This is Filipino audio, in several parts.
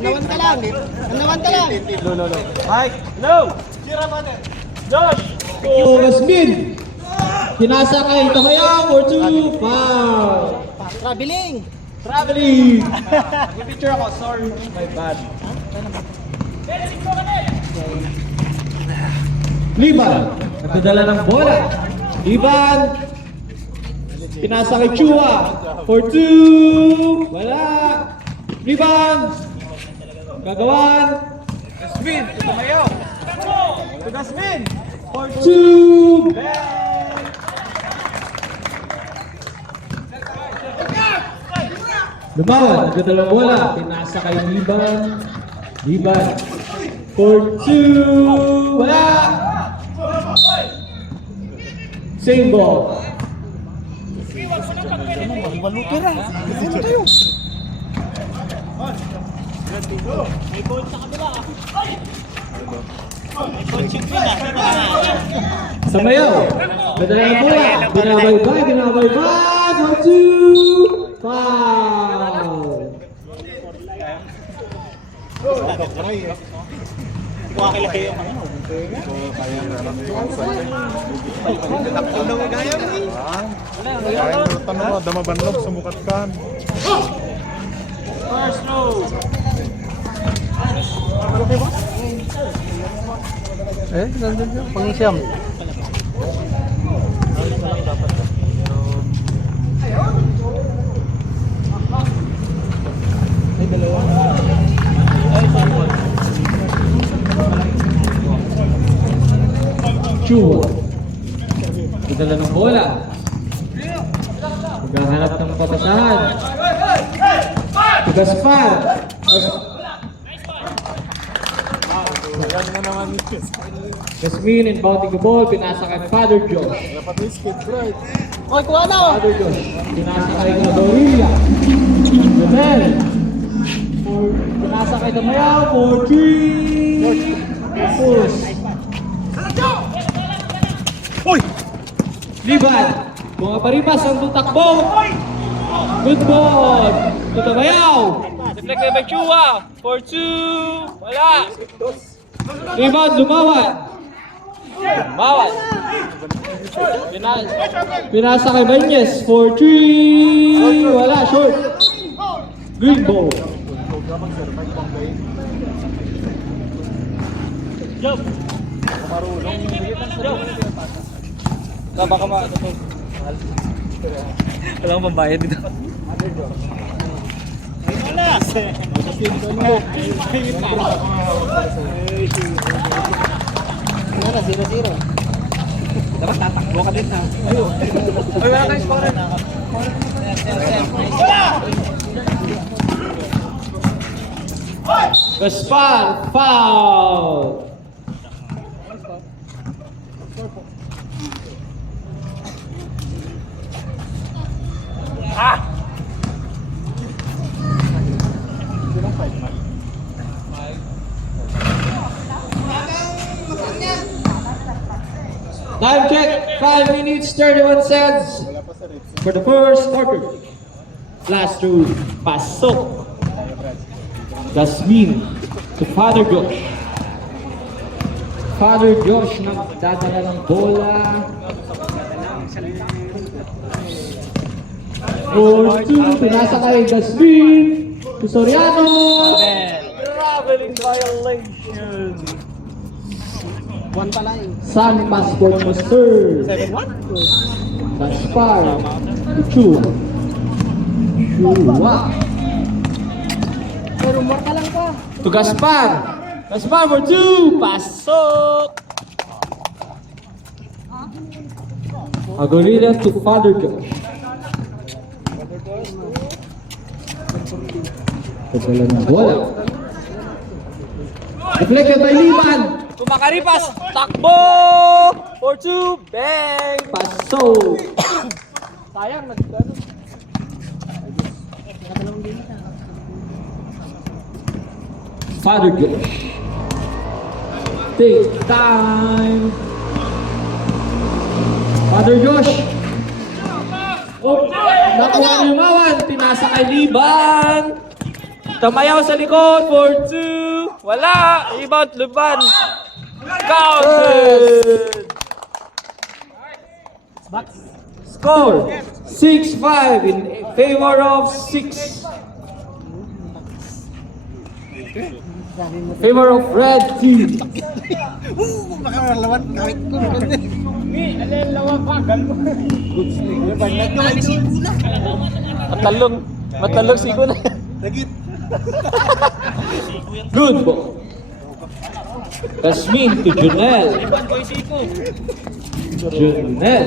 Anawan ka lang. Anawan ka lang. No. Mike, no! Josh! Rasmin! Pinasa kay Tamayaw for 2 foul! Traveling. Traveling! Nag-picture ako, sorry. My bad. Liban! Nagdadala ng bola. Liban! Pinasa kay Chua for 2! Wala! Liban! Gagawan! Dasmin! Tumayaw! To Dasmin! For 2! Lumawan, nagdadala ng bola. Pinasa kay Liban. Liban. For 2! Wala! Same ball. Walo tira. Ano tayo? May goal sa kabila. May goal si Pina. Samayaw. Nagdadala ng bola. Binabaybay. For 2! Foul! Kuha kila kayo. Tanong mo, damabanlog, sumukat kan. First row! Nandun siya. Pangisiyam. Chua. Nagdadala ng bola. Maghahanap ng papasahan. Gaspar. Jasmine inbounding the ball. Pinasa kay Father Josh. Oy, kuha na. Father Josh. Pinasa kay Gabriela. Jabel. Pinasa kay Tamayaw for 3. Push. Uy! Liban. Mga paripas ang tutakbo. Good ball. Tamayaw. Deflect by Chua! For 2! Wala! Rebound, lumawan. Bawal! Pinasa kay Banyes for 3. Wala, short. Green ball. Jump! Baka wala akong pambayad dito. Wala, 0-0. Dapat tatakbo ka din ha. Ay, wala kayong score. Gaspar, foul. Time check, 5 minutes, 31 seconds for the first quarter. Last two, pasok. Jasmine to Father Josh. Father Josh nagdadala ng bola. For 2, pinasa kay Jasmine to Soriano. Traveling violation. 1 pala eh. San Passport Master. 7-1? Gaspar to Chua. Pero more ka lang pa. To Gaspar. Gaspar for 2. Pasok. Agorilla to Father Josh. Pagdala ng bola. Deflected by Liban. Kumakaripas! Takbo! For 2! Bang! Pasok. Sayang, nagdano. Father Josh. Take time. Father Josh. Oh, nakuha ni Lumawan. Pinasa kay Liban. Tamayaw sa likod for 2. Wala. Rebound, Liban. Counted. Score 6-5 in favor of 6. Favor of red team. Makalalawan kahit ko. Matalong sigo na. Good ball. Kasmin to Junel. Junel.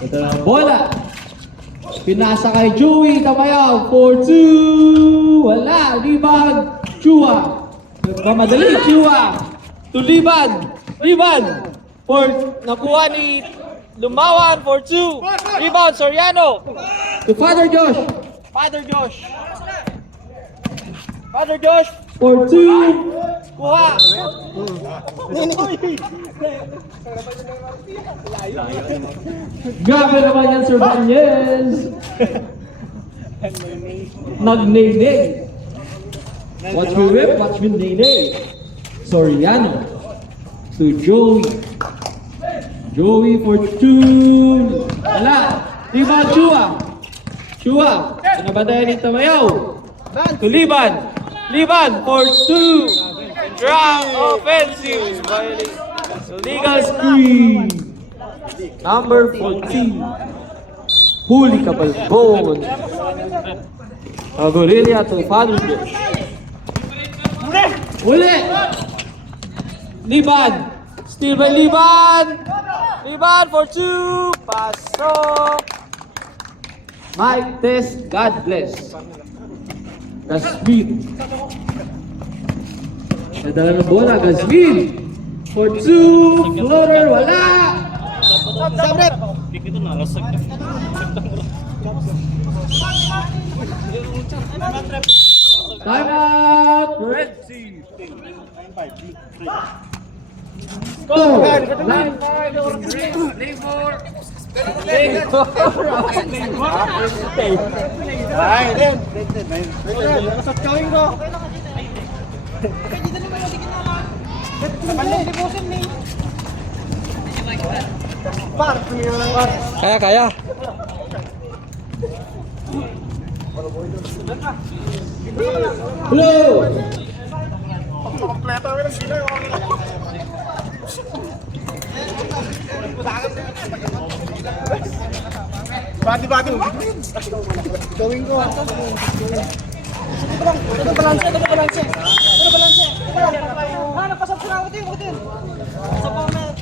Ito na ang bola. Pinasa kay Joey Tamayaw for 2. Wala. Liban. Chua. Nagmamadali. Chua. To Liban. Liban. For nakuha ni Lumawan for 2. Rebound Soriano. To Father Josh. Father Josh. Father Josh for 2. Kuha. Grabe naman yan, Sir Vanyez. Nag-nay-nay. Watch me whip, watch me nay-nay. Soriano to Joey. Joey for 2. Wala. Liban, Chua. Chua. Pinabantayan ni Tamayaw. To Liban. Liban for 2. Wrong offensive. Illegal screen. Number 14. Huli Kabalbon. Agorilia to Father Josh. Huli. Liban. Still by Liban. Liban for 2. Paso. Mike Test. God bless. Gasmin. Nadala ng bola. Gasmin. For 2. Floater. Wala. Sabret! Time out. Red team. Score. 9-4. Nasat kawin ko. Par, tumingin lang par. Kaya. Hello. Kompleto kami ng sila. Bati-bati. Gawin ko. Ito balanse. Napasap sila ako din. Sa pa na.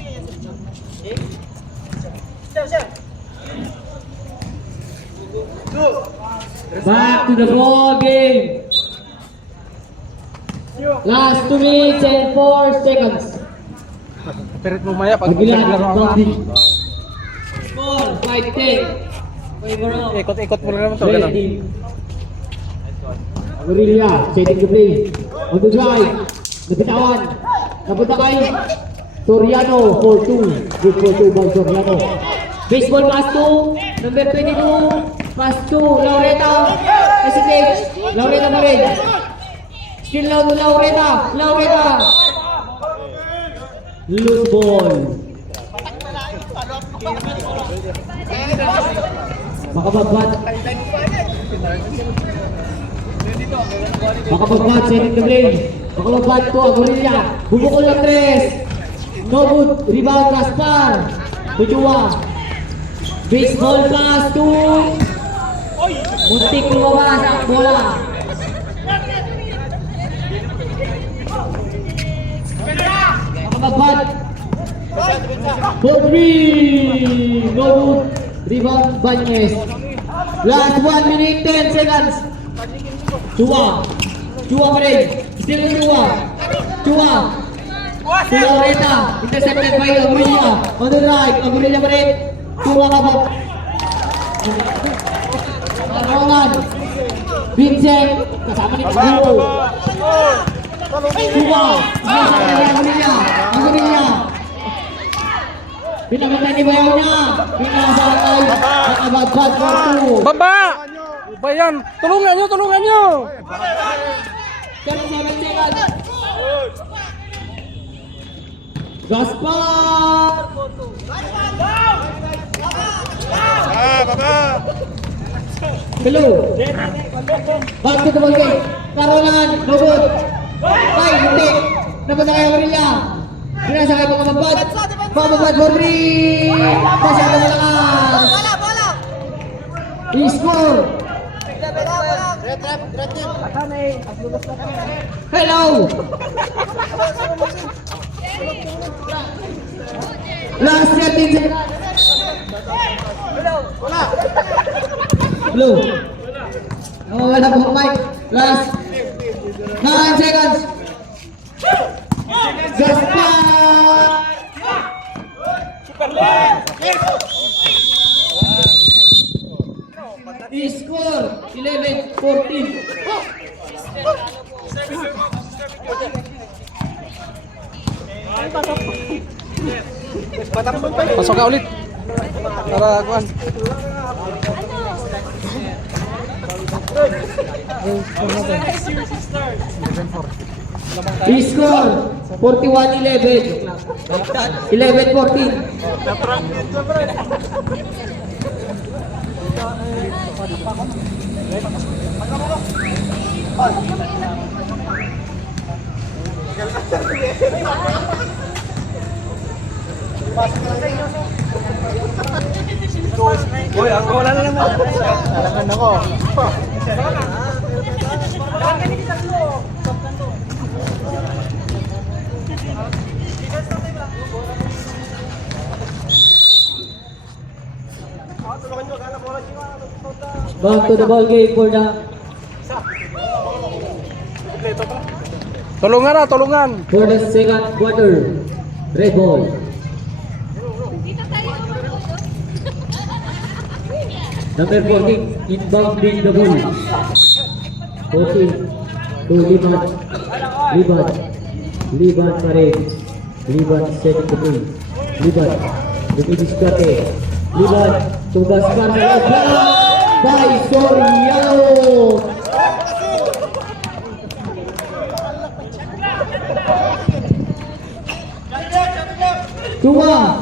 Back to the ball game. Last 2 minutes and 4 seconds. Pirit mo maya pag Pagbilan naglaro ng ako. boundary. Score 5-10. Favor of Ikot-ikot mo naman to. red Ganun. team. Agurilya, setting the play. On the drive. Napitawan. Napunta kay Soriano for 2. Good for 2 by Soriano. Baseball pass to number 22. Pass to Laureta. Hesitate. Laureta pa rin. Still Laureta. Loose ball. Makabagbat. Setting the play. Makabagbat to Agurilya. Bubukol ng 3. No good. Rebound Gaspar. Tujuwa. Baseball pass to muntik lumabas ang bola. Makabagbat. For 3. No good. Rebound Banyes. Last 1 minute 10 seconds. Chua pa rin. Still Chua. Laureta. Intercepted by Agurilya. On the right. Agurilya pa rin. Chua kabab. Roland. Vincent. Kasama ni Paguro. Chua. Agurilya. Pinakita ni Bayaw niya. Pinasakay. Nakabagbat for 2. Baba! Ba yan? Tulungan nyo, tulungan nyo! 37 seconds. Gaspar! Baba! Hello. Back to the ball game. Karolan, Lobot. Ay, hindi. Napunta kayo Marilla. Pinasakay mga magbad. Mga magbad for 3. Masyado malakas. Bola! I-score. Hello. Last 13 seconds. Blue. Wala po Mike. Last 9 seconds. Gaspar. I-score 11-14. Pasok ka ulit. Para kuan. I-score 41-11. 11-14. Boy, ako wala na naman. Alangan ako. Back to the ball game for the Tulungan na, tulungan. second quarter. Red ball. Number 14 inbounding the ball. 14 to Liban pa rin. Liban setting the play. Liban dumidiskarte. Liban to Gaspar sa loob. By Soriano. Tua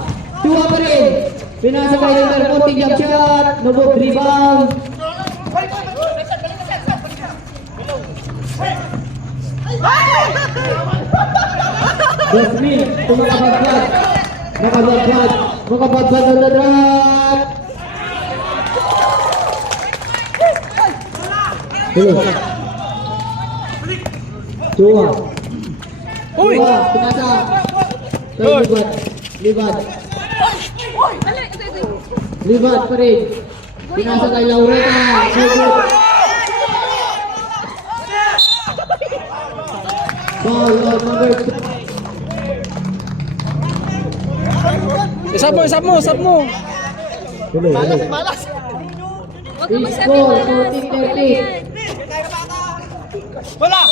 pa rin. Pinasa kay number 14 jump shot. Nobot rebound. Jasmine, tumakabagbat. Makabagbat on the drop. Hello. Tua. Uy! Tua, pinasa. Libat pa rin. Pinasa kay Laureta. Ball on number 2. Isap mo. Hello. Malas! Score 14-13. Bola!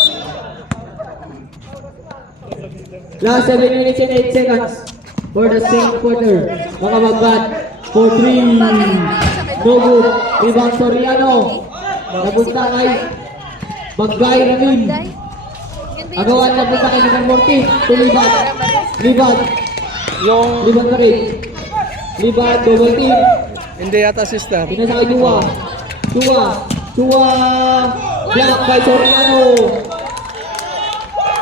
Last 7 minutes and 8 seconds for the second quarter. Makabagbat for 3. No good. Rebound Soriano. Napunta kay Bagay Ramil. Agawan napunta kay number 14. To Libat. Yung Libat pa rin. Libat, double team. hindi yata sister. Pinasa kay Tua. Block by Soriano.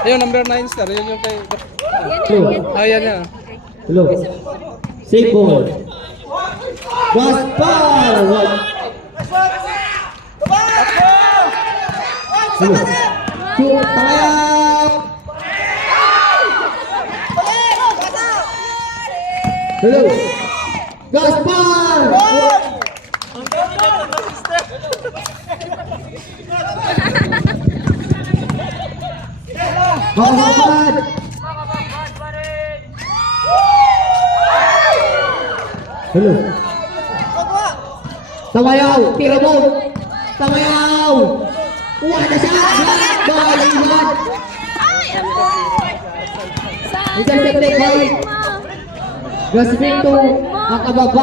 Ayun, number 9 star. Yun yung kay... Hello. Yan. Hello. Safe ball. Gaspar. Hello. Shoot tayo. Hello. Gaspar. Makabagbat. Hello. Tamayaw, tira mo. Tamayaw. Wala siya. Balikan. Intercept by Gospel to Makababad.